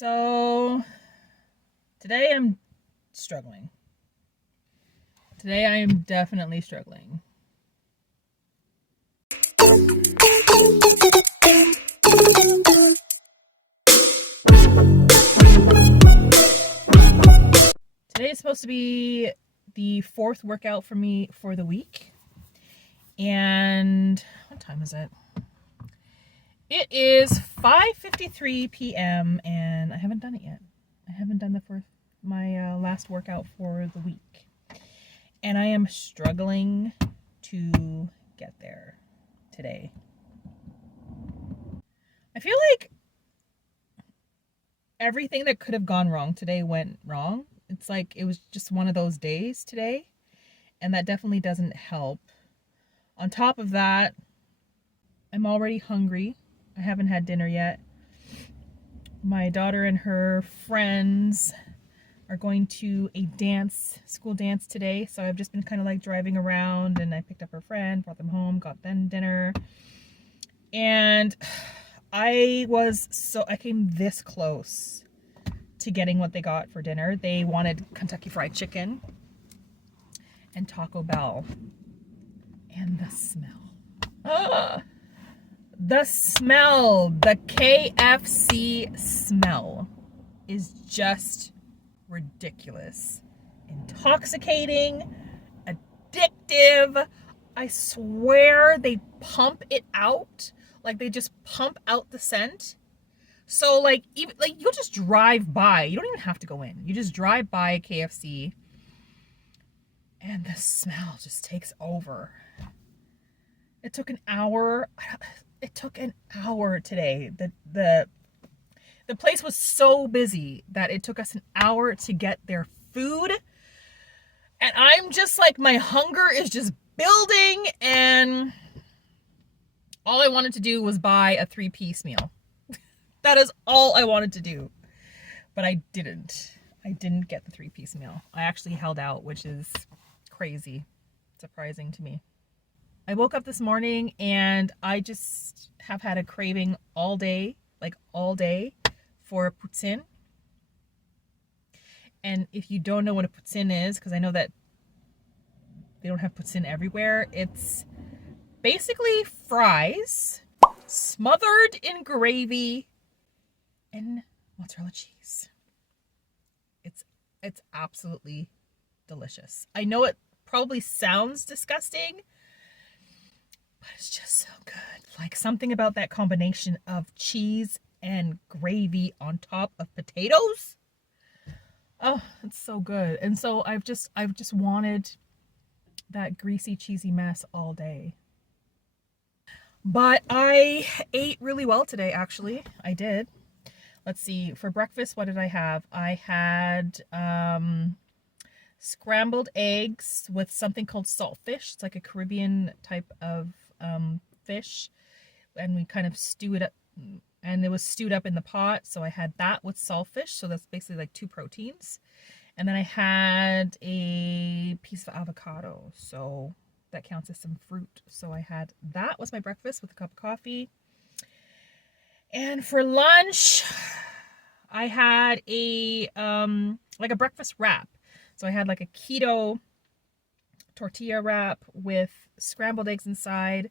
So today I'm struggling. Today I am definitely struggling. Today is supposed to be the fourth workout for me for the week. And what time is it? It is 5:53 p.m. and I haven't done it yet. I haven't done my last workout for the week. And I am struggling to get there today. I feel like everything that could have gone wrong today went wrong. It's like it was just one of those days today, and that definitely doesn't help. On top of that, I'm already hungry. I haven't had dinner yet. My daughter and her friends are going to a school dance today, so I've just been kind of like driving around, and I picked up her friend, brought them home, got them dinner, and I came this close to getting what they got for dinner. They wanted Kentucky Fried Chicken and Taco Bell. And the smell. The smell, the KFC smell is just ridiculous. Intoxicating, addictive. I swear they pump it out. Like they just pump out the scent. So you'll just drive by. You don't even have to go in. You just drive by a KFC and the smell just takes over. It took an hour. It took an hour today. The place was so busy that it took us an hour to get their food. And I'm just like, my hunger is just building, and all I wanted to do was buy a 3-piece meal. That is all I wanted to do. But I didn't. I didn't get the 3-piece meal. I actually held out, which is crazy. Surprising to me. I woke up this morning and I just have had a craving all day for poutine. And if you don't know what a poutine is, because I know that they don't have poutine everywhere, it's basically fries smothered in gravy and mozzarella cheese. It's absolutely delicious. I know it probably sounds disgusting, but it's just so good. Like something about that combination of cheese and gravy on top of potatoes. Oh, it's so good. And so I've just wanted that greasy, cheesy mess all day. But I ate really well today, actually. I did. Let's see. For breakfast, what did I have? I had scrambled eggs with something called saltfish. It's like a Caribbean type of fish, and we kind of stew it up, and it was stewed up in the pot. So I had that with saltfish. So that's basically like 2 proteins. And then I had a piece of avocado. So that counts as some fruit. So I had that was my breakfast with a cup of coffee. And for lunch, I had a breakfast wrap. So I had like a keto tortilla wrap with scrambled eggs inside,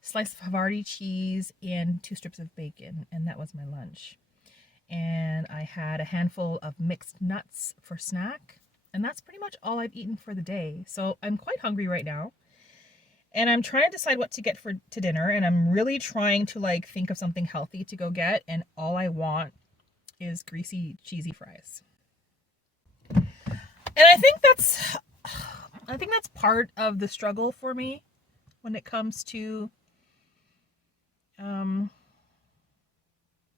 slice of Havarti cheese, and 2 strips of bacon. And that was my lunch. And I had a handful of mixed nuts for snack. And that's pretty much all I've eaten for the day. So I'm quite hungry right now. And I'm trying to decide what to get to dinner. And I'm really trying to think of something healthy to go get. And all I want is greasy, cheesy fries. And I think that's part of the struggle for me when it comes to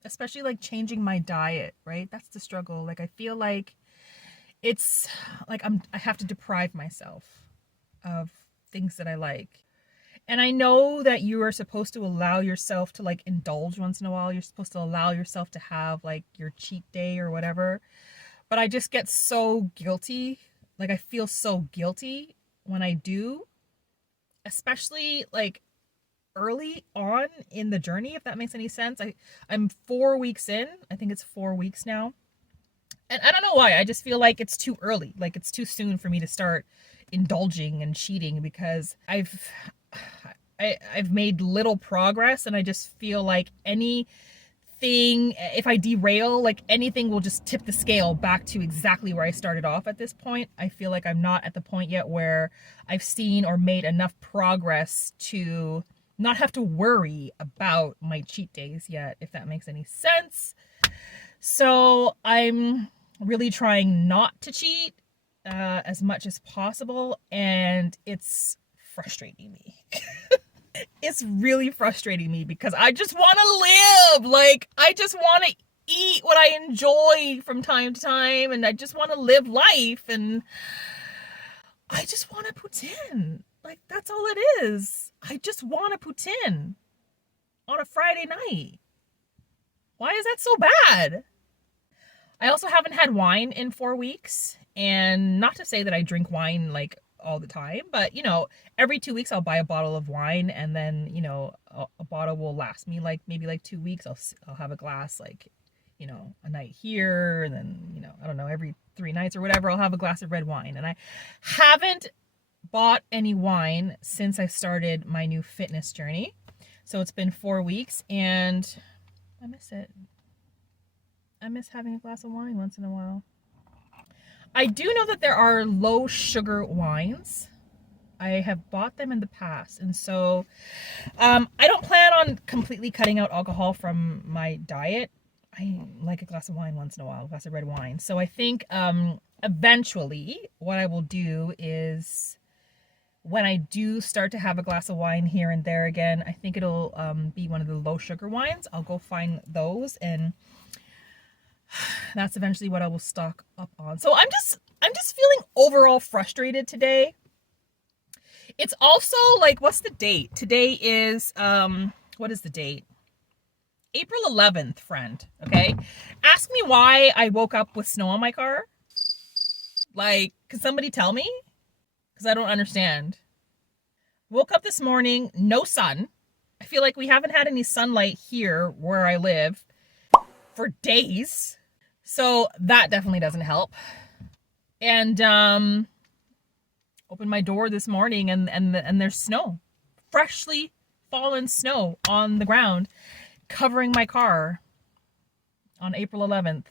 especially changing my diet, right? That's the struggle. I feel like it's like I have to deprive myself of things that I like. And I know that you are supposed to allow yourself to indulge once in a while. You're supposed to allow yourself to have your cheat day or whatever. But I just get so guilty. I feel so guilty when I do. Especially early on in the journey, if that makes any sense. I'm 4 weeks in. I think it's 4 weeks now. And I don't know why. I just feel like it's too early. Like it's too soon for me to start indulging and cheating, because I've made little progress, and I just feel like anything, if I derail, like anything will just tip the scale back to exactly where I started off at this point. I feel like I'm not at the point yet where I've seen or made enough progress to not have to worry about my cheat days yet, if that makes any sense. So I'm really trying not to cheat as much as possible, and it's frustrating me. It's really frustrating me because I just want to live. Like, I just want to eat what I enjoy from time to time, and I just want to live life, and I just want to poutine. Like, that's all it is. I just want to poutine on a Friday night. Why is that so bad? I also haven't had wine in 4 weeks, and not to say that I drink wine like all the time, but you know, every 2 weeks I'll buy a bottle of wine, and then you know, a bottle will last me like maybe like 2 weeks. I'll have a glass like, you know, a night here, and then you know, I don't know, every 3 nights or whatever I'll have a glass of red wine. And I haven't bought any wine since I started my new fitness journey. So it's been 4 weeks, and I miss it. I miss having a glass of wine once in a while. I do know that there are low sugar wines. I have bought them in the past, and so I don't plan on completely cutting out alcohol from my diet. I like a glass of wine once in a while, a glass of red wine. So I think eventually what I will do is, when I do start to have a glass of wine here and there again, I think it'll be one of the low sugar wines. I'll go find those, and that's eventually what I will stock up on. So I'm just feeling overall frustrated today. It's also like, what's the date? Today is what is the date? April 11th, friend. Okay? Ask me why I woke up with snow on my car. Like, can somebody tell me? Because I don't understand. Woke up this morning, no sun. I feel like we haven't had any sunlight here where I live for days. So that definitely doesn't help. And opened my door this morning, and there's snow. Freshly fallen snow on the ground covering my car on April 11th.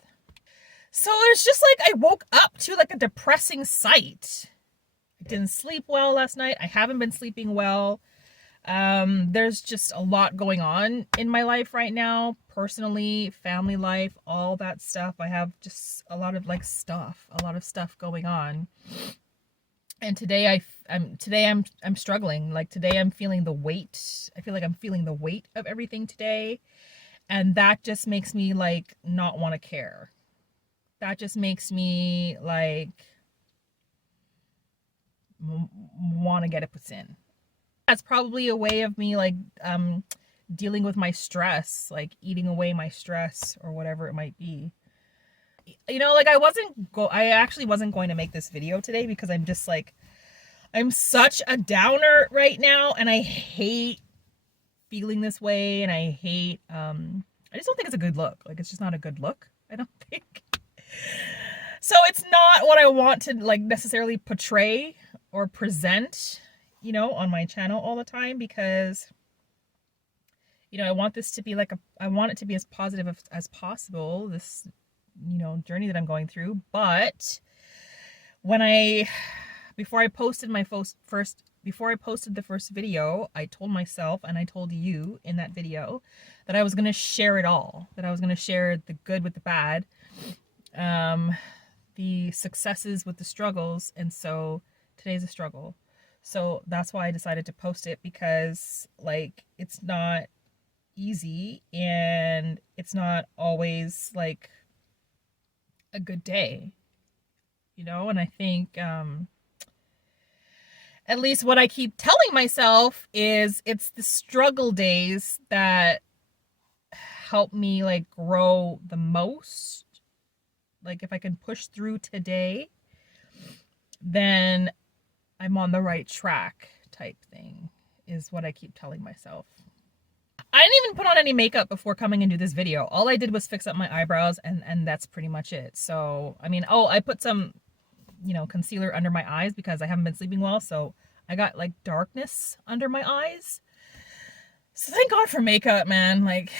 So it's just like I woke up to like a depressing sight. I didn't sleep well last night. I haven't been sleeping well. There's just a lot going on in my life right now, personally, family life, all that stuff. I have just a lot of a lot of stuff going on. And today I'm struggling. Like today I'm feeling the weight. I feel like I'm feeling the weight of everything today. And that just makes me like not want to care. That just makes me like want to get it put in. That's probably a way of me like dealing with my stress, like eating away my stress or whatever it might be. You know, like I actually wasn't going to make this video today because I'm just like, I'm such a downer right now, and I hate feeling this way, and I hate I just don't think it's a good look. Like, it's just not a good look, I don't think. So it's not what I want to like necessarily portray or present, you know, on my channel all the time, because you know, I want this to be like I want it to be as positive as possible, this, you know, journey that I'm going through. But when before I posted the first video, I told myself, and I told you in that video, that I was going to share it all, that I was going to share the good with the bad, the successes with the struggles. And so today's a struggle. So that's why I decided to post it, because like, it's not easy, and it's not always like a good day, you know. And I think at least what I keep telling myself is it's the struggle days that help me like grow the most. Like, if I can push through today, then I'm on the right track type thing. is what I keep telling myself. I didn't even put on any makeup before coming into this video. All I did was fix up my eyebrows, and that's pretty much it. So, I mean, oh, I put some, concealer under my eyes because I haven't been sleeping well. So I got like darkness under my eyes. So thank God for makeup, man. Like,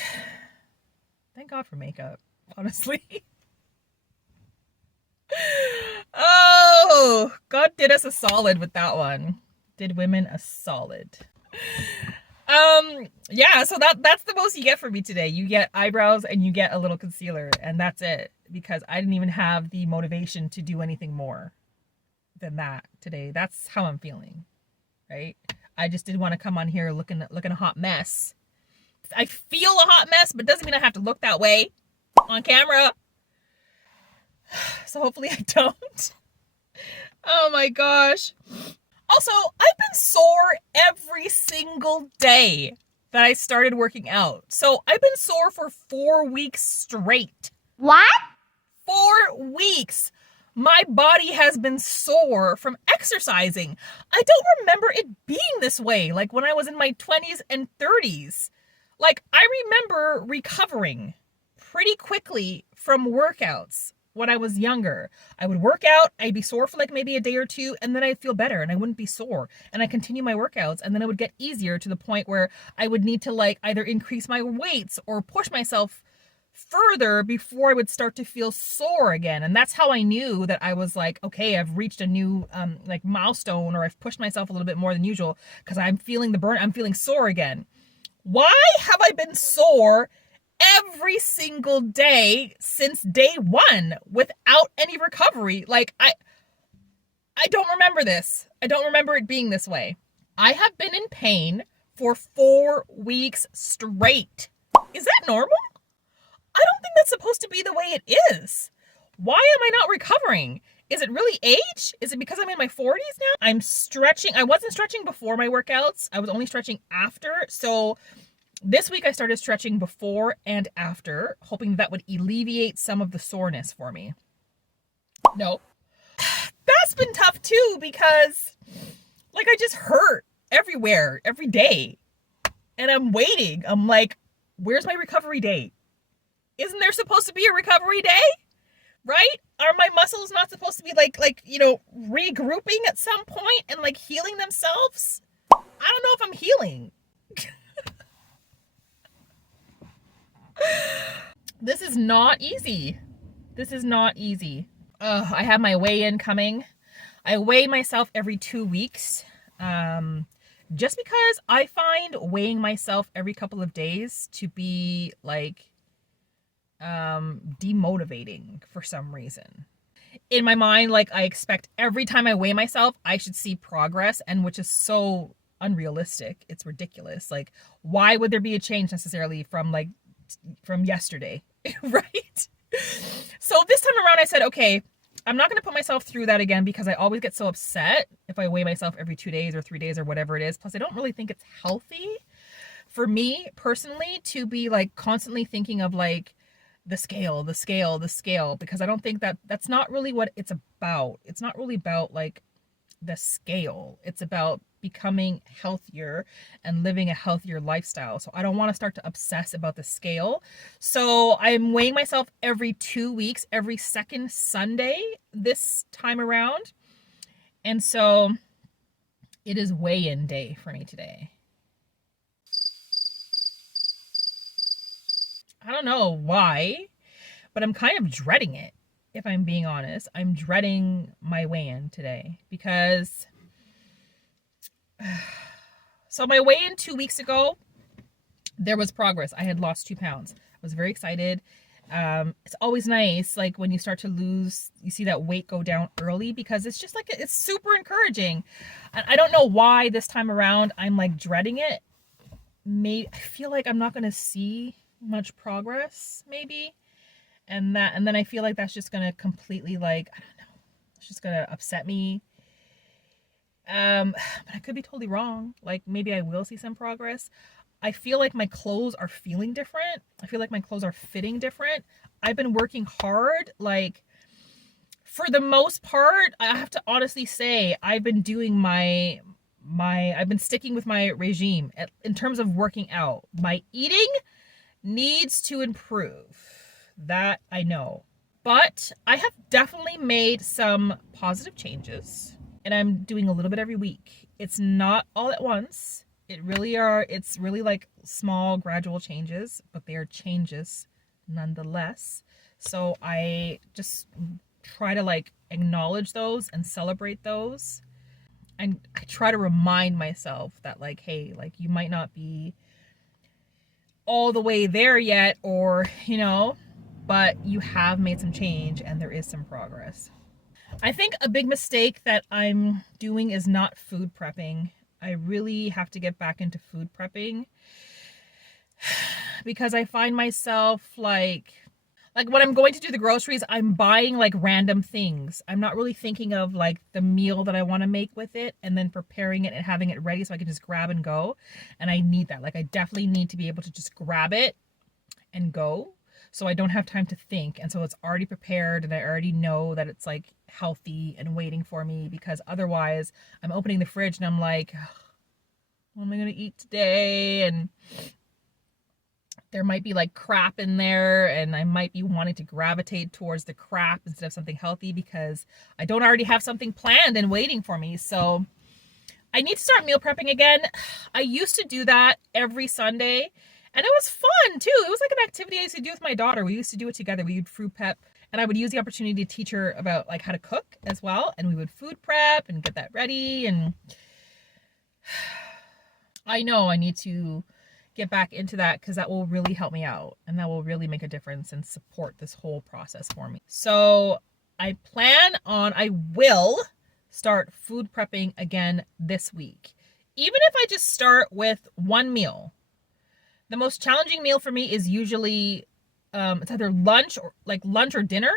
thank God for makeup, honestly. Oh, God did us a solid with that one. Did women a solid. Yeah, so that's the most you get from me today. You get eyebrows and you get a little concealer, and that's it, because I didn't even have the motivation to do anything more than that today. That's how I'm feeling, right? I just didn't want to come on here looking a hot mess. I feel a hot mess, but doesn't mean I have to look that way on camera. So hopefully I don't. Oh my gosh. Also, I've been sore every single day that I started working out. So I've been sore for 4 weeks straight. What? 4 weeks. My body has been sore from exercising. I don't remember it being this way, like when I was in my 20s and 30s. Like, I remember recovering pretty quickly from workouts when I was younger. I would work out, I'd be sore for like maybe a day or two, and then I'd feel better and I wouldn't be sore. And I continue my workouts, and then it would get easier to the point where I would need to like either increase my weights or push myself further before I would start to feel sore again. And that's how I knew that I was like, okay, I've reached a new like milestone, or I've pushed myself a little bit more than usual, because I'm feeling the burn, I'm feeling sore again. Why have I been sore every single day since day one without any recovery? Like, I don't remember this. I don't remember it being this way. I have been in pain for 4 weeks straight. Is that normal? I don't think that's supposed to be the way it is. Why am I not recovering? Is it really age? Is it because I'm in my 40s now? I'm stretching. I wasn't stretching before my workouts. I was only stretching after. So this week I started stretching before and after, hoping that would alleviate some of the soreness for me. No. That's been tough too, because like I just hurt everywhere, every day. And I'm waiting. I'm like, where's my recovery date? Isn't there supposed to be a recovery day? Right? Are my muscles not supposed to be like, regrouping at some point and like healing themselves? I don't know if I'm healing. This is not easy. This is not easy. I have my weigh-in coming. I weigh myself every 2 weeks. Just because I find weighing myself every couple of days to be like demotivating for some reason. In my mind, like, I expect every time I weigh myself, I should see progress, and which is so unrealistic. It's ridiculous. Like, why would there be a change necessarily from yesterday, right? So this time around I said, okay, I'm not going to put myself through that again, because I always get so upset if I weigh myself every 2 days or 3 days or whatever it is. Plus, I don't really think it's healthy for me personally to be like constantly thinking of like the scale, because I don't think that's not really what it's about. It's not really about like the scale. It's about becoming healthier and living a healthier lifestyle. So I don't want to start to obsess about the scale. So I'm weighing myself every 2 weeks, every second Sunday this time around. And so it is weigh-in day for me today. I don't know why, but I'm kind of dreading it, if I'm being honest. I'm dreading my weigh-in today because so my weigh-in 2 weeks ago, there was progress. I had lost 2 pounds. I was very excited. It's always nice, like when you start to lose, you see that weight go down early, because it's just like, it's super encouraging. And I don't know why this time around I'm like dreading it. Maybe I feel like I'm not going to see much progress, maybe. And then I feel like that's just going to completely, like, I don't know, it's just going to upset me. But I could be totally wrong. Like, maybe I will see some progress. I feel like my clothes are feeling different. I feel like my clothes are fitting different. I've been working hard. Like, for the most part, I have to honestly say, I've been doing my I've been sticking with my regime in terms of working out. My eating needs to improve. That I know. But I have definitely made some positive changes, and I'm doing a little bit every week. It's not all at once. It's really like small gradual changes, but they are changes nonetheless. So I just try to like acknowledge those and celebrate those. And I try to remind myself that like, hey, like you might not be all the way there yet, or, but you have made some change and there is some progress. I think a big mistake that I'm doing is not food prepping. I really have to get back into food prepping because I find myself like when I'm going to do the groceries, I'm buying like random things. I'm not really thinking of like the meal that I want to make with it and then preparing it and having it ready so I can just grab and go. And I need that. Like I definitely need to be able to just grab it and go. So I don't have time to think. And so it's already prepared and I already know that it's like healthy and waiting for me, because otherwise I'm opening the fridge and I'm like, what am I going to eat today? And there might be like crap in there and I might be wanting to gravitate towards the crap instead of something healthy because I don't already have something planned and waiting for me. So I need to start meal prepping again. I used to do that every Sunday and it was fun too. It was like an activity I used to do with my daughter. We used to do it together. We would food prep and I would use the opportunity to teach her about like how to cook as well. And we would food prep and get that ready. And I know I need to get back into that because that will really help me out and that will really make a difference and support this whole process for me. So I will start food prepping again this week. Even if I just start with one meal. The most challenging meal for me is usually it's either lunch or dinner.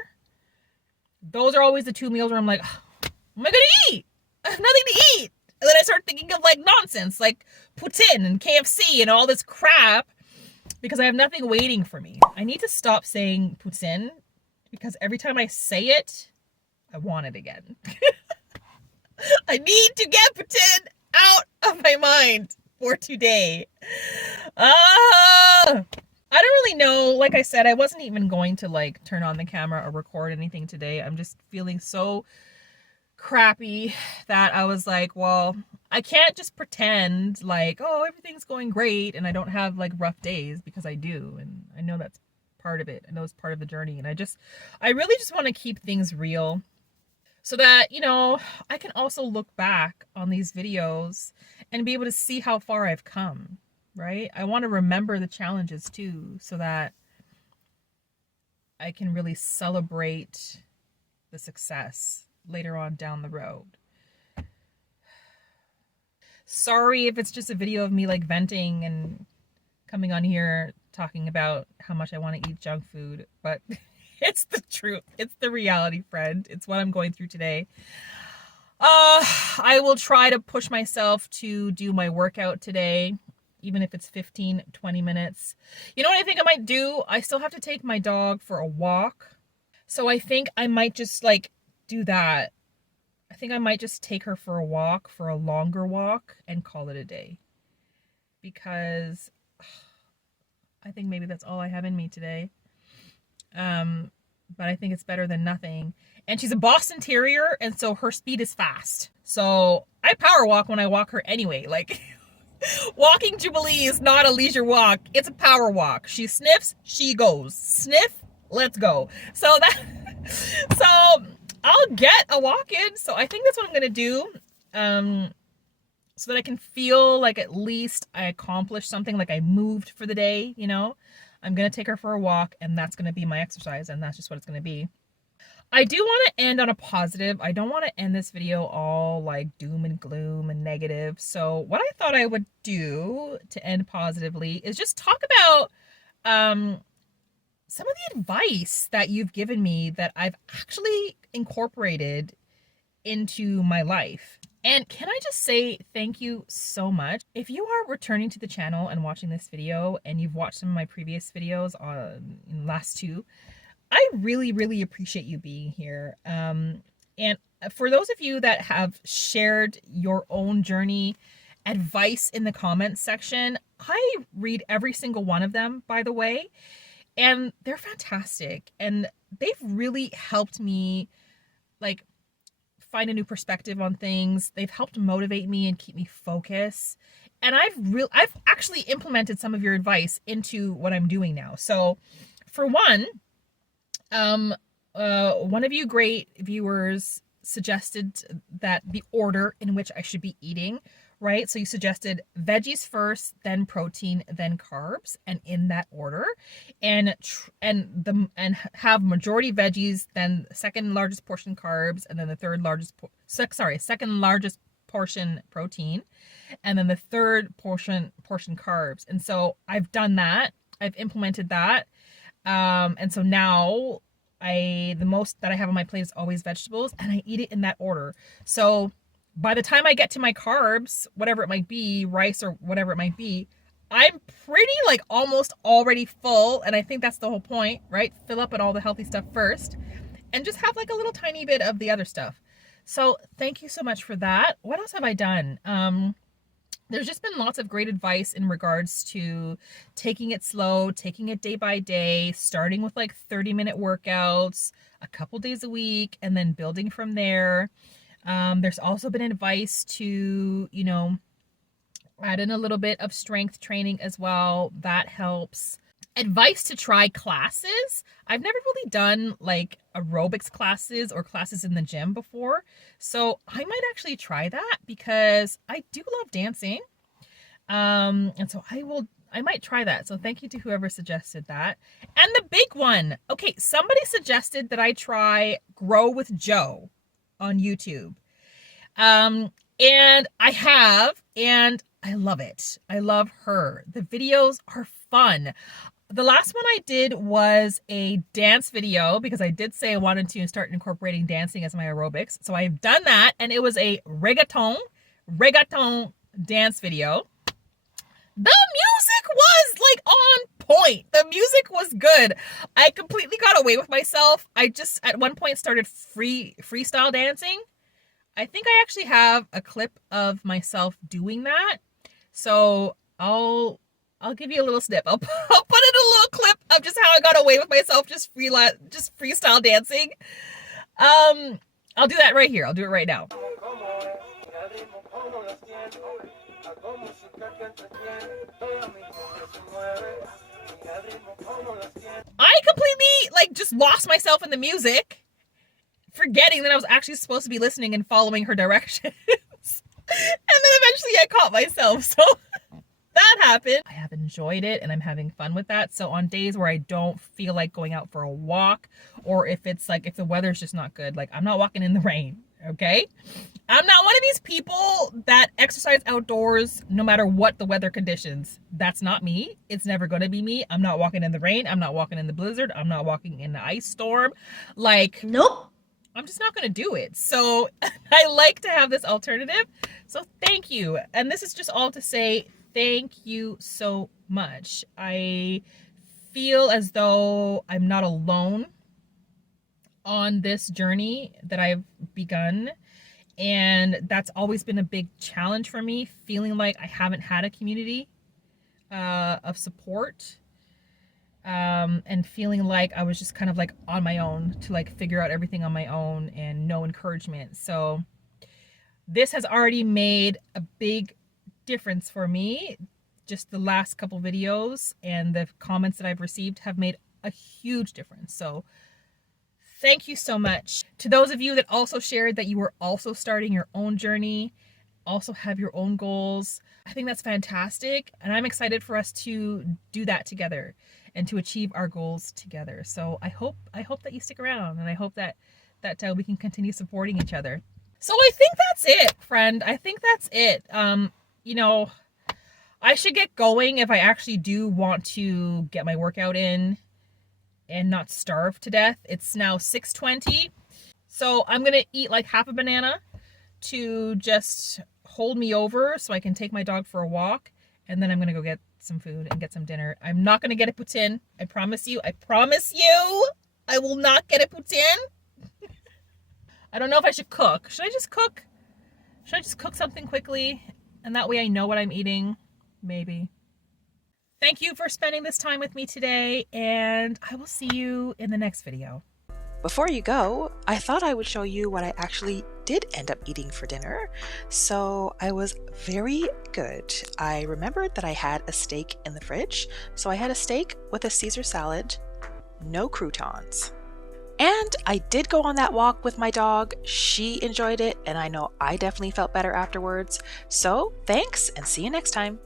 Those are always the two meals where I'm like, what am I gonna eat? I have nothing to eat. And then I start thinking of like nonsense, like poutine and KFC and all this crap because I have nothing waiting for me. I need to stop saying poutine because every time I say it, I want it again. I need to get poutine out of my mind for today. I don't really know. Like I said, I wasn't even going to like turn on the camera or record anything today. I'm just feeling so crappy that I was like, well, I can't just pretend like, oh, everything's going great and I don't have like rough days, because I do, and I know that's part of it. I know it's part of the journey, and I really just want to keep things real so that, I can also look back on these videos and be able to see how far I've come, right? I want to remember the challenges too so that I can really celebrate the success later on down the road. Sorry if it's just a video of me like venting and coming on here talking about how much I want to eat junk food, but it's the truth. It's the reality, friend. It's what I'm going through today. I will try to push myself to do my workout today, even if it's 15-20 minutes. You know what I think I might do? I still have to take my dog for a walk. So I think I might just like do that. I think I might just take her for a walk, for a longer walk, and call it a day. Because I think maybe that's all I have in me today. But I think it's better than nothing. And she's a Boston Terrier, and so her speed is fast. So I power walk when I walk her anyway. Like, walking Jubilee is not a leisure walk. It's a power walk. She sniffs, she goes. Sniff, let's go. So I'll get a walk in. So I think that's what I'm going to do. So that I can feel like at least I accomplished something, like I moved for the day, I'm going to take her for a walk, and that's going to be my exercise, and that's just what it's going to be. I do want to end on a positive. I don't want to end this video all like doom and gloom and negative. So what I thought I would do to end positively is just talk about some of the advice that you've given me that I've actually incorporated into my life. And can I just say thank you so much. If you are returning to the channel and watching this video, and you've watched some of my previous videos in last two, I really, really appreciate you being here. And for those of you that have shared your own journey advice in the comments section, I read every single one of them, by the way, and they're fantastic. And they've really helped me like find a new perspective on things. They've helped motivate me and keep me focused. And I've actually implemented some of your advice into what I'm doing now. So for one, one of you great viewers suggested that the order in which I should be eating, right? So you suggested veggies first, then protein, then carbs, and in that order, and have majority veggies, then second largest portion carbs, and then the second largest portion protein, and then the third portion carbs. And so I've done that. I've implemented that. And so now the most that I have on my plate is always vegetables, and I eat it in that order. So by the time I get to my carbs, whatever it might be, rice or whatever it might be, I'm pretty like almost already full. And I think that's the whole point, right? Fill up on all the healthy stuff first and just have like a little tiny bit of the other stuff. So thank you so much for that. What else have I done? There's just been lots of great advice in regards to taking it slow, taking it day by day, starting with like 30-minute workouts, a couple days a week, and then building from there. There's also been advice to, add in a little bit of strength training as well. That helps. Advice to try classes. I've never really done like aerobics classes or classes in the gym before. So I might actually try that because I do love dancing. And so I might try that. So thank you to whoever suggested that. And the big one. Okay, somebody suggested that I try Grow with Joe on YouTube. And I have, and I love it. I love her. The videos are fun. The last one I did was a dance video because I did say I wanted to start incorporating dancing as my aerobics. So I've done that, and it was a reggaeton dance video. The music was like on point. The music was good. I completely got away with myself. I just at one point started freestyle dancing. I think I actually have a clip of myself doing that. So I'll give you a little snip. I'll put in a little clip of just how I got away with myself just freestyle dancing. I'll do that right here. I'll do it right now. I completely like just lost myself in the music, forgetting that I was actually supposed to be listening and following her directions. And then eventually I caught myself. So that happened. I have enjoyed it and I'm having fun with that. So on days where I don't feel like going out for a walk, or if the weather's just not good, like I'm not walking in the rain, okay? I'm not one of these people that exercise outdoors no matter what the weather conditions. That's not me. It's never going to be me. I'm not walking in the rain. I'm not walking in the blizzard. I'm not walking in the ice storm. Like, nope. I'm just not going to do it. So I like to have this alternative. So thank you. And this is just all to say thank you so much. I feel as though I'm not alone on this journey that I've begun. And that's always been a big challenge for me, feeling like I haven't had a community of support. And feeling like I was just kind of like on my own to like figure out everything on my own and no encouragement. So this has already made a big difference for me. Just the last couple videos and the comments that I've received have made a huge difference. So thank you so much. To those of you that also shared that you were also starting your own journey, also have your own goals, I think that's fantastic. And I'm excited for us to do that together and to achieve our goals together. So I hope that you stick around, and I hope that we can continue supporting each other. So I think that's it, friend. I think that's it. I should get going if I actually do want to get my workout in and not starve to death. It's now 6:20. So I'm going to eat like half a banana to just hold me over so I can take my dog for a walk. And then I'm going to go get some food and get some dinner. I'm not going to get a poutine. I promise you. I will not get a poutine. I don't know if I should cook. Should I just cook? Should I just cook something quickly? And that way I know what I'm eating? Maybe. Thank you for spending this time with me today, and I will see you in the next video. Before you go, I thought I would show you what I actually did end up eating for dinner. So I was very good. I remembered that I had a steak in the fridge. So I had a steak with a Caesar salad, no croutons. And I did go on that walk with my dog. She enjoyed it, and I know I definitely felt better afterwards. So thanks, and see you next time.